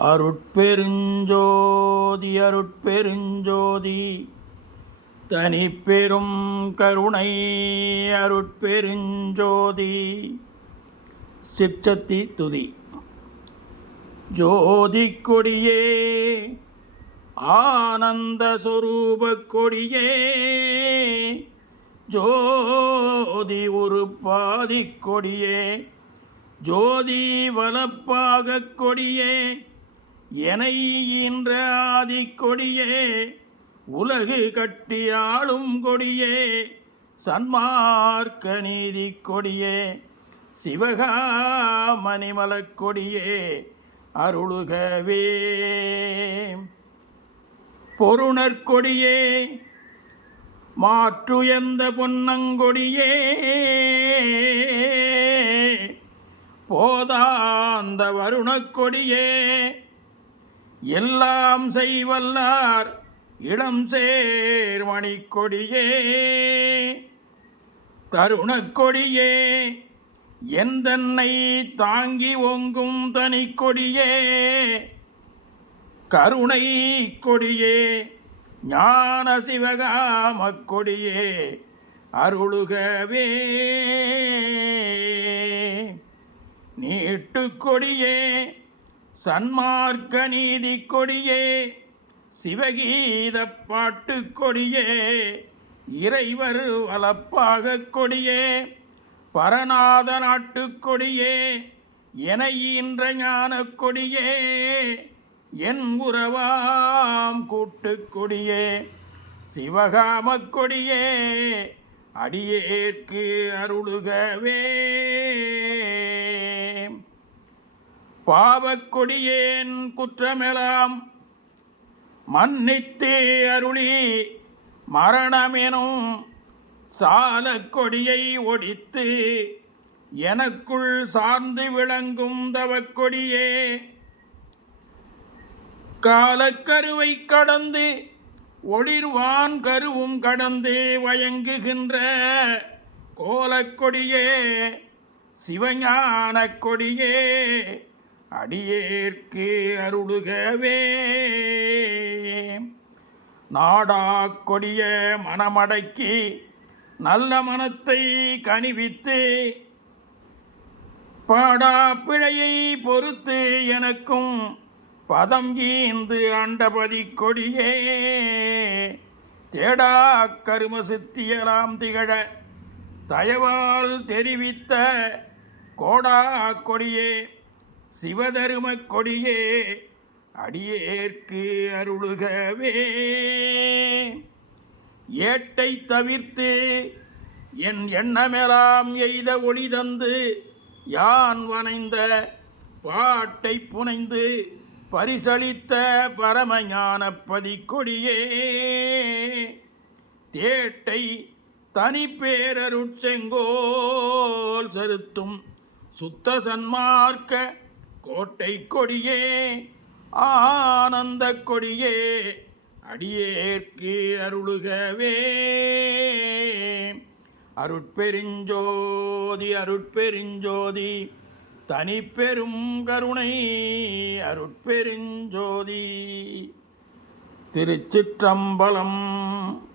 அருட்பெருஞ்சோதி அருட்பெருஞ்சோதி தனிப்பெரும் கருணை அருட்பெருஞ்சோதி. சிற்றத்தி துதி. ஜோதி கொடியே ஆனந்த சொரூபக் கொடியே, ஜோதி ஒரு பாதிக் கொடியே, ஜோதி வலப்பாகக் கொடியே, எனை ஈன்ற ஆதிக்கொடியே, உலகு கட்டி ஆளும் கொடியே, சன்மார்க்க நீதி கொடியே, சிவகாமணிமலக் கொடியே, அருளுகவே. பொருணற்கொடியே, மாற்றுயர்ந்த பொன்னங்கொடியே, போதாந்த வருணக்கொடியே, எல்லாம் செய்வல்லார் இளம் சேர்மணிக்கொடியே, தருணக்கொடியே, எந்தன்னை தாங்கி ஓங்கும் தனிக்கொடியே, கருணை கொடியே, ஞான சிவகாமக் கொடியே, அருளுகவே. நீட்டுக்கொடியே, சன்மார்க்க நீதி கொடியே, சிவகீத பாட்டு கொடியே, இறைவர் வலப்பாகக் கொடியே, பரநாத நாட்டுக்கொடியே, என ஈன்ற ஞான கொடியே, என் உறவாம் கூட்டுக்கொடியே, சிவகாமக் கொடியே, அடியேற்கு அருளுகவே. பாவக்கொடியேன் குற்றமெலாம் மன்னித்தே அருளி, மரணமெனும் சாலக் கொடியை ஒடித்து, எனக்குள் சார்ந்து விளங்கும் தவக்கொடியே, காலக்கருவை கடந்து ஒளிர்வான் கருவும் கடந்து வயங்குகின்ற கோலக்கொடியே, சிவஞான கொடியே, அடியேற்கு அருளுகவே. நாடாக்கொடிய மனமடக்கி நல்ல மனத்தை கனிவித்து, பாடா பிழையை பொறுத்து எனக்கும் பதம் ஈந்து ஆண்டபதி கொடியே, தேடா கரும சித்தியலாம் திகழ தயவால் தெரிவித்த கோடா கொடியே, சிவதருமக் கொடியே, அடியேற்கு அருளுகவே. ஏட்டை தவிர்த்து என் எண்ணமெல்லாம் எய்த ஒளி தந்து, யான் வனைந்த பாட்டை புனைந்து பரிசளித்த பரமஞானப்பதி கொடியே, தேட்டை தனிப்பேரருட்செங்கோல் செலுத்தும் சுத்த சன்மார்க்க கோட்டை கொடியே, ஆனந்த கொடியே, அடியேற்கு அருளுகவே. அருட்பெருஞ்சோதி அருட்பெருஞ்சோதி தனிப்பெரும் கருணை அருட்பெருஞ்சோதி. திருச்சிற்றம்பலம்.